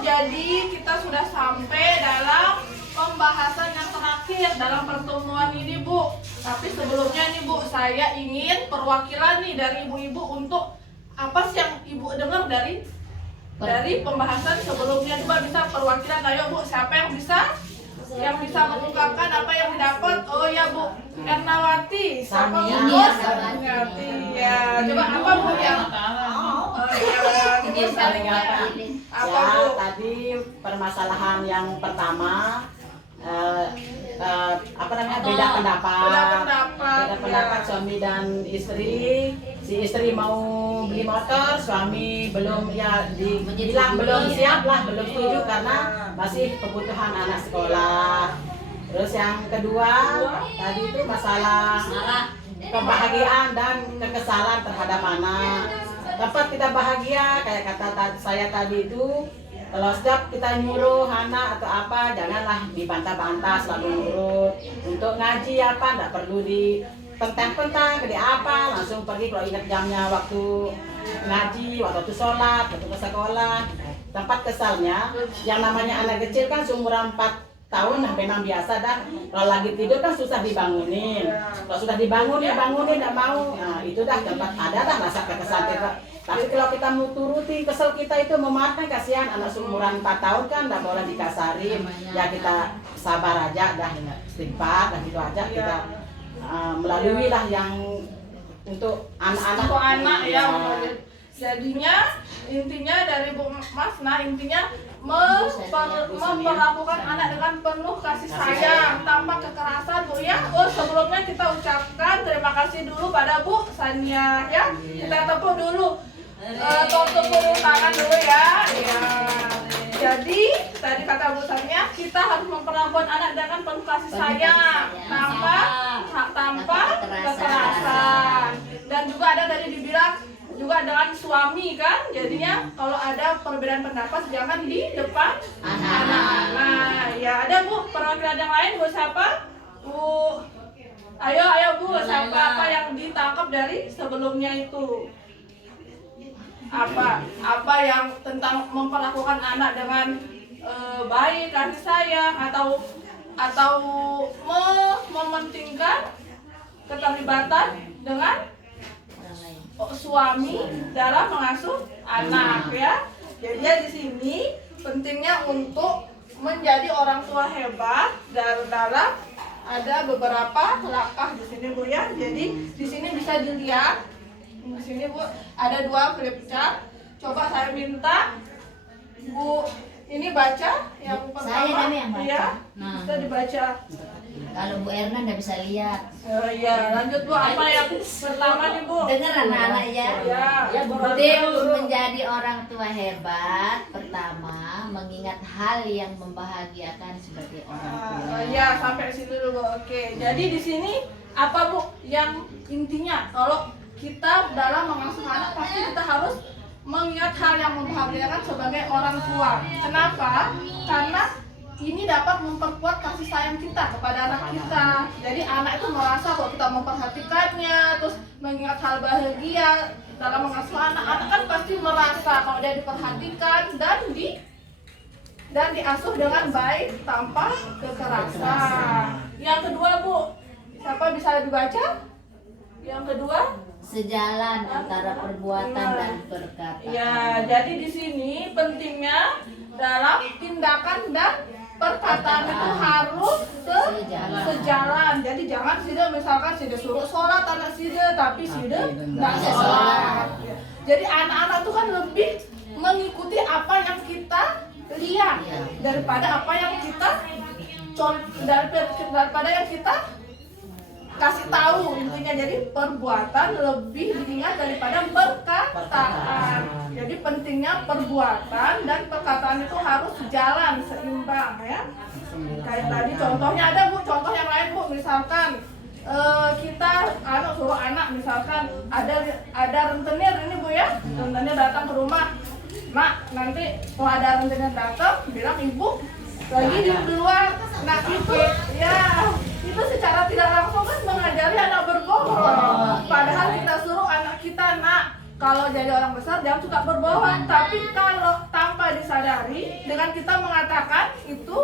jadi kita sudah sampai dalam pembahasan yang terakhir dalam pertemuan ini, Bu. Tapi sebelumnya nih, Bu, saya ingin perwakilan nih dari ibu-ibu untuk apa sih yang ibu dengar dari pembahasan sebelumnya. Coba bisa perwakilan, ayo Bu, siapa yang bisa mengungkapkan apa yang didapat? Oh ya, Bu Ernawati, siapa Bu? Ernawati. Ya, coba apa Bu yang apa Bu? Tadi permasalahan yang pertama beda pendapat suami dan istri. Si istri mau beli motor, suami belum bilang belum siap lah, belum setuju karena masih kebutuhan anak sekolah. Terus yang kedua tadi itu masalah kebahagiaan dan kekesalan terhadap anak. Tempat kita bahagia, kayak kata saya tadi itu, kalau setiap kita nyuruh anak atau apa, janganlah dibantah-bantah, selalu nurut. Untuk ngaji apa, enggak perlu dipentang-pentang, gede apa, langsung pergi kalau ingat jamnya waktu ngaji, waktu sholat, waktu ke sekolah. Tempat kesalnya, yang namanya anak kecil kan seumuran 4 tahun sampai 6 biasa dah. Kalau lagi tidur kan susah dibangunin. Kalau sudah dibangunin enggak mau. Nah, itu dah tempat ada dah rasa kekesalan kita. Tapi kalau kita mau turuti kesel kita itu memaafkan, kasihan anak seumuran 4 tahun kan enggak boleh dikasarin. Ya kita sabar aja dah, istighfar dan gitu aja kita melalui lah yang untuk anak-anak ya. Jadinya intinya dari Bu Masna memperlakukan anak dengan penuh kasih sayang tanpa kekerasan, Bu ya. Oh, sebelumnya kita ucapkan terima kasih dulu pada Bu Sania ya. Kita tepuk dulu. Tepuk tangan dulu ya. Ya. Jadi tadi kata Bu Sania, kita harus memperlakukan anak dengan penuh kasih sayang tanpa kekerasan. Dan juga ada tadi dibilang juga dengan suami kan, jadinya kalau ada perbedaan pendapat jangan di depan anak. Nah, ya ada Bu perwakilan yang lain, Bu siapa? Bu, ayo Bu, siapa yang ditangkap dari sebelumnya itu? Apa yang tentang memperlakukan anak dengan baik, kasih sayang atau mementingkan keterlibatan dengan suami dalam mengasuh anak ya. Jadi di sini pentingnya untuk menjadi orang tua hebat dalam ada beberapa langkah di sini Bu ya. Jadi di sini bisa dilihat di sini Bu ada 2 flip chart. Coba saya minta Bu ini baca yang pertama ya. Bisa dibaca. Kalau Bu Erna nggak bisa lihat. Iya, lanjut Bu, apa yang pertama nih Bu? Dengar anak-anak ya. Tips menjadi orang tua hebat. Pertama, mengingat hal yang membahagiakan sebagai orang tua. Iya, sampai sini dulu Bu. Oke, jadi di sini apa Bu yang intinya kalau kita dalam mengasuh anak pasti kita harus mengingat hal yang membahagiakan sebagai orang tua. Kenapa? Karena ini dapat memperkuat kasih sayang kita kepada anak kita. Jadi anak itu merasa kalau kita memperhatikannya, terus mengingat hal bahagia dalam mengasuh anak. Anak kan pasti merasa kalau dia diperhatikan dan diasuh dengan baik tanpa kekerasan. Yang kedua Bu, siapa bisa dibaca? Yang kedua? Sejalan antara perbuatan dan perkataan. Ya, jadi di sini pentingnya dalam tindakan dan perkataan itu harus sejalan. Jadi jangan sida misalkan sida suruh sholat anak sida tapi sida nggak sholat. Jadi anak-anak itu kan lebih mengikuti apa yang kita lihat daripada apa yang kita daripada yang kita kasih tahu. Intinya jadi perbuatan lebih diingat daripada perkataan. Jadi pentingnya perbuatan dan perkataan itu harus jalan seimbang ya. Kayak tadi contohnya ada Bu, contoh yang lain Bu, misalkan kita suruh anak misalkan ada rentenir ini Bu ya, rentenir datang ke rumah. Nak, nanti kalau ada rentenir datang bilang ibu lagi di luar nak pipit ya. Itu secara tidak langsung kan mengajari anak berbohong. Padahal kita suruh anak kita, nak, kalau jadi orang besar jangan suka berbohong. Tapi kalau tanpa disadari dengan kita mengatakan itu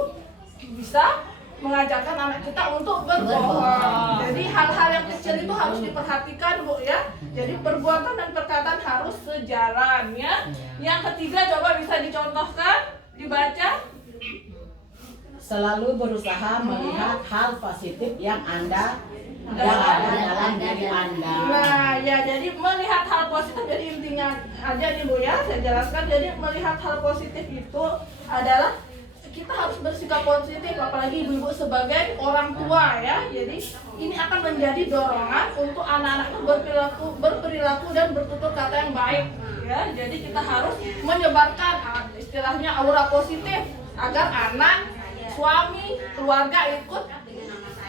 bisa mengajarkan anak kita untuk berbohong. Jadi hal-hal yang kecil itu harus diperhatikan Bu ya. Jadi perbuatan dan perkataan harus sejalan ya. Yang ketiga coba bisa dicontohkan, dibaca. Selalu berusaha melihat hal positif yang ada dalam diri Anda. Nah ya, jadi melihat hal positif, jadi intinya aja nih Bu ya, saya jelaskan. Jadi melihat hal positif itu adalah kita harus bersikap positif, apalagi ibu-ibu sebagai orang tua ya. Jadi ini akan menjadi dorongan untuk anak-anak itu berperilaku dan bertutur kata yang baik ya. Jadi kita harus menyebarkan istilahnya aura positif agar anak, suami, keluarga ikut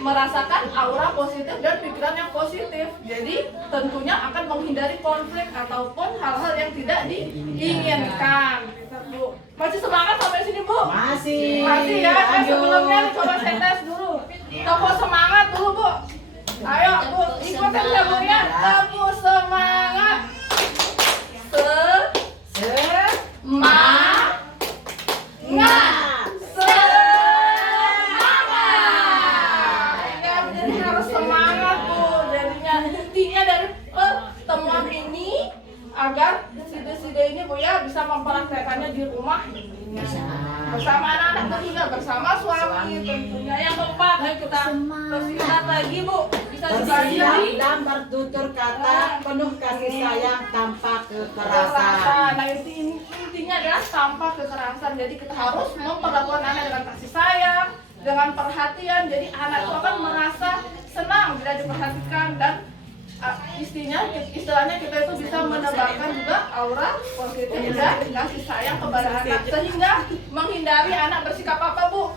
merasakan aura positif dan pikiran yang positif. Jadi tentunya akan menghindari konflik ataupun hal-hal yang tidak diinginkan. Bu, masih semangat sampai sini Bu? Masih Ya. lanjut. Sebelumnya coba saya tes dulu. Tepuk semangat dulu Bu. Ayo Bu, ikutin ya Bu ya. Tepuk semangat. Semangat. Jadi harus semangat Bu. Jadinya intinya dari pertemuan ini agar side-side ini Bu ya bisa mempraktekannya di rumah bersama anak-anak, tentunya bersama suami tentunya. Yang keempat, ayo kita bersingkat lagi Bu, bisa Bersikap dibaca. dan bertutur kata penuh kasih sayang tanpa kekerasan. Kekerasan. Nah intinya adalah tanpa kekerasan. Jadi kita harus memperlakukan anak dengan kasih sayang, dengan perhatian. Jadi anak itu akan merasa senang bila diperhatikan dan istilahnya kita itu bisa menebarkan juga aura positif dan kasih sayang kepada anak, sehingga menghindari anak bersikap apa Bu?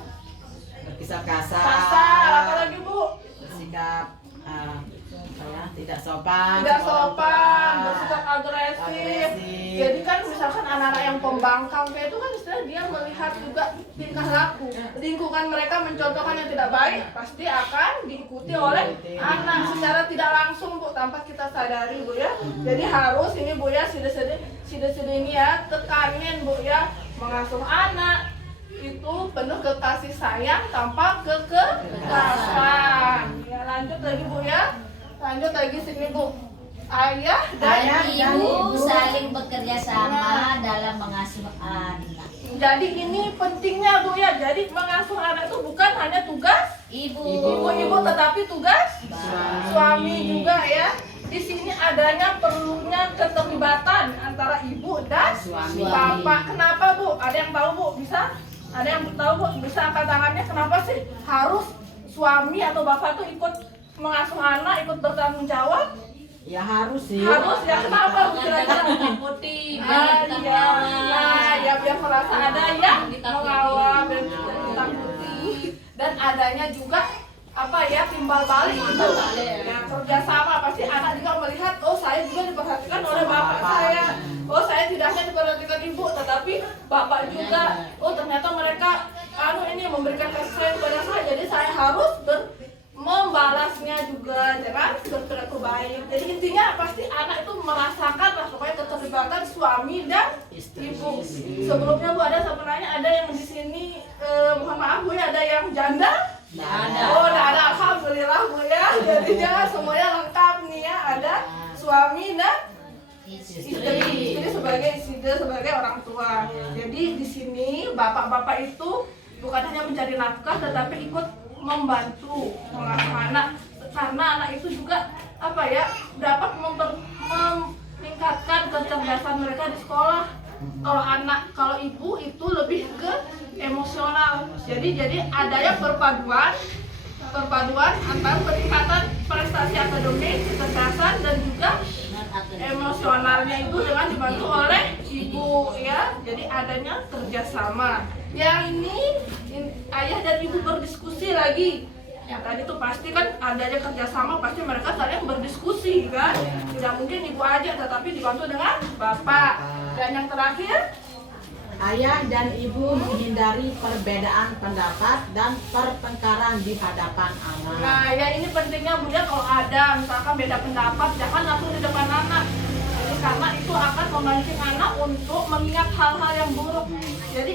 Bersikap kasar. Kasar, apalagi Bu? Bersikap tidak sopan. Bersikap agresif. Agresif. Jadi kan misalkan anak-anak yang pembangkang kayak itu kan istilah dia melihat juga tingkah laku. Lingkungan mereka mencontohkan yang tidak baik, pasti akan diikuti oleh anak secara tidak langsung Bu, tanpa kita sadari Bu ya. Jadi harus ini Bu ya, side-side ini ya, tekanin Bu ya, mengasuh anak itu penuh kasih sayang tanpa kekerasan. Ya lanjut lagi Bu ya. Lanjut lagi sini Bu. Ayah dan ibu saling bekerja sama dalam mengasuh anak. Jadi ini pentingnya Bu ya. Jadi mengasuh anak itu bukan hanya tugas ibu tetapi tugas suami juga ya. Di sini adanya perlunya keterlibatan antara ibu dan Suami. bapak. Kenapa Bu? Ada yang tahu Bu? Bisa? Ada yang tahu Bu? Bisa angkat tangannya. Kenapa sih harus suami atau bapak tuh ikut mengasuh anak, ikut bertanggung jawab? Ya harus sih. Harus ya. Kenapa Bu kira-kira? Putih, Ya biar merasa ada yang mengawal dan ditakuti, dan adanya juga timbal balik gitu ya, kerjasama. Pasti anak juga melihat, oh saya juga diperhatikan oleh bapak saya, oh saya tidak hanya diperhatikan ibu tetapi bapak juga, oh ternyata mereka ini memberikan kasih sayang kepada saya, jadi saya harus membalasnya juga dengan berperilaku baik. Jadi intinya pasti anak itu merasakan lah pokoknya keterlibatan suami dan ibu. Sebelumnya Bu ada saya nanya, ada yang di sini mohon maaf Bu ya, ada yang janda? Ada. Oh, ada, alhamdulillah Bu ya. Jadinya semuanya lengkap nih ya, ada suami dan istri sebagai orang tua. Jadi di sini bapak-bapak itu bukan hanya mencari nafkah tetapi ikut membantu mengasuh anak, karena anak itu juga dapat meningkatkan kecerdasan mereka di sekolah. Kalau ibu itu lebih ke emosional. Jadi adanya perpaduan antara peningkatan prestasi akademik, kecerdasan dan juga emosionalnya itu dengan dibantu oleh ibu ya. Jadi adanya kerjasama. Yang ini ayah dan ibu berdiskusi lagi. Yang tadi tuh pasti kan adanya kerjasama, pasti mereka saling berdiskusi kan. Tidak mungkin ibu aja, tetapi dibantu dengan bapak. Dan yang terakhir, ayah dan ibu menghindari perbedaan pendapat dan pertengkaran di hadapan anak. nah ya ini pentingnya Bu ya, kalau ada misalkan beda pendapat jangan langsung di depan anak. Karena itu akan memancing anak untuk mengingat hal-hal yang buruk. jadi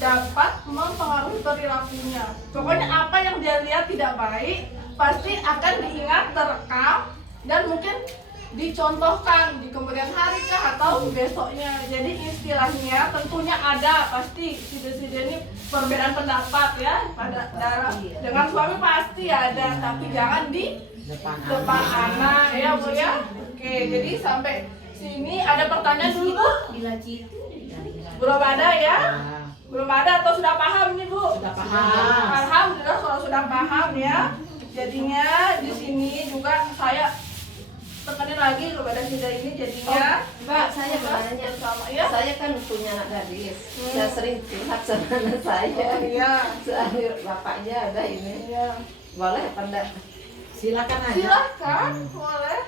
dapat mempengaruhi perilakunya. Pokoknya apa yang dia lihat tidak baik pasti akan diingat, terekam, dan mungkin dicontohkan di kemudian hari kah atau besoknya. Jadi istilahnya tentunya ada pasti side-side ini perbedaan pendapat ya dengan suami pasti ada, tapi jangan di depan anak ya Bu ya. Oke, jadi sampai sini ada pertanyaan dulu Bu? Bila gitu. Belum ada ya? Belum ada atau sudah paham nih Bu? Sudah paham. Alhamdulillah kalau sudah paham ya. Jadinya di sini juga saya tekanin lagi kepada Sida ini jadinya Mbak, saya mau nanya. sama ya. Saya kan punya anak gadis. Saya sering curhat sama anak saya. Oh, iya. Soalnya bapaknya ada ini. Iya. Boleh apa enggak? Silakan aja. Silakan, boleh.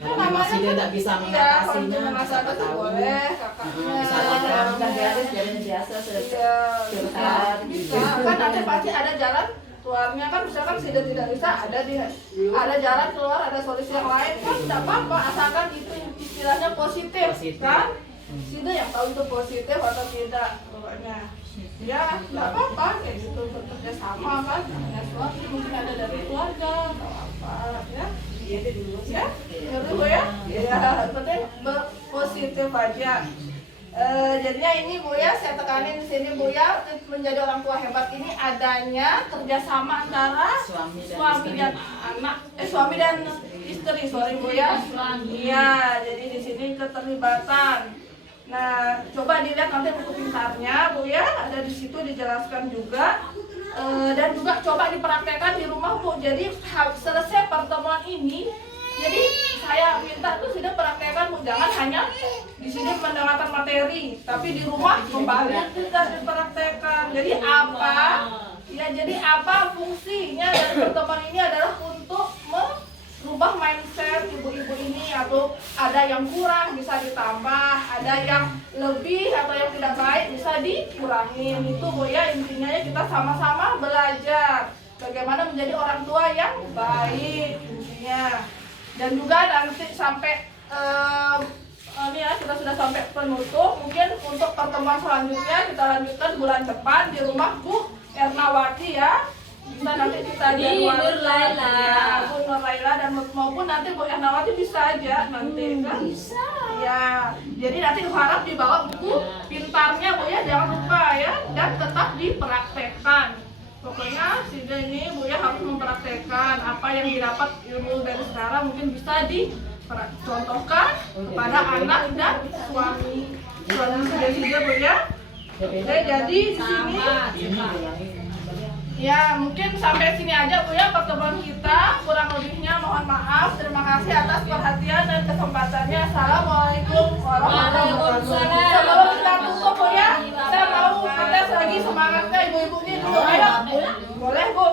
Kalau memang dia tidak bisa Iya, kalau mengatasinya, merasa siapa itu tahu. boleh, kakaknya. Bisa Saya aja. kan udah gadis jadi biasa saya Iya, curhat. bisa. Kan nanti pasti ada jalan keluarnya kan, misalkan Sida tidak bisa, ada jalan keluar, ada solusi yang lain kan tidak apa-apa, asalkan itu istilahnya positif. Positif. Kan Sida yang tahu itu positif atau tidak pokoknya ya nggak apa-apa kayak gitu, bekerja sama kan dengan suami, mungkin ada dari keluarga atau apa ya ya dulu ya penting berpositif aja. Jadinya ini Bu ya, saya tekanin di sini Bu ya, menjadi orang tua hebat ini adanya kerjasama antara suami dan anak, suami dan istri, sorry Bu ya. Iya, jadi di sini keterlibatan. Nah, coba dilihat nanti buku pintarnya Bu ya, ada di situ dijelaskan juga. Dan juga coba dipraktekkan di rumah Bu. Jadi selesai pertemuan ini, jadi saya minta tuh sudah praktekkan Bu, jangan hanya di sini mendengarkan materi, tapi di rumah kembali juga dipraktekkan. Jadi apa? Ya, jadi apa fungsinya dari pertemuan ini adalah untuk merubah mindset ibu-ibu ini, atau ada yang kurang bisa ditambah, ada yang lebih atau yang tidak baik bisa dikurangi. Itu Bu ya, intinya ya kita sama-sama belajar bagaimana menjadi orang tua yang baik intinya. Dan juga nanti sampai ini ya, kita sudah sampai penutup. Mungkin untuk pertemuan selanjutnya kita lanjutkan bulan depan di rumah Bu Ernawati ya. Bisa nanti kita Nur Laila. Ya, Bu Nur Laila, dan maupun nanti Bu Ernawati bisa aja nanti kan. Bisa. Ya. Jadi nanti harap dibawa buku pintarnya Bu ya, jangan lupa ya, dan tetap dipraktekkan. Pokoknya Sida ini Bu ya harus mempraktekkan apa yang didapat ilmu dari sekarang, mungkin bisa dicontohkan kepada anak dan suami Sida Bu ya. Oke, jadi di sini ya mungkin sampai sini aja Bu ya pertemuan kita. Kurang lebihnya mohon maaf. Terima kasih atas perhatian dan kesempatannya. Assalamualaikum warahmatullahi wabarakatuh. Sebelum kita tutup Bu ya, saya mau protes lagi semangatnya ibu-ibu ini dulu. Ayo, boleh Bu.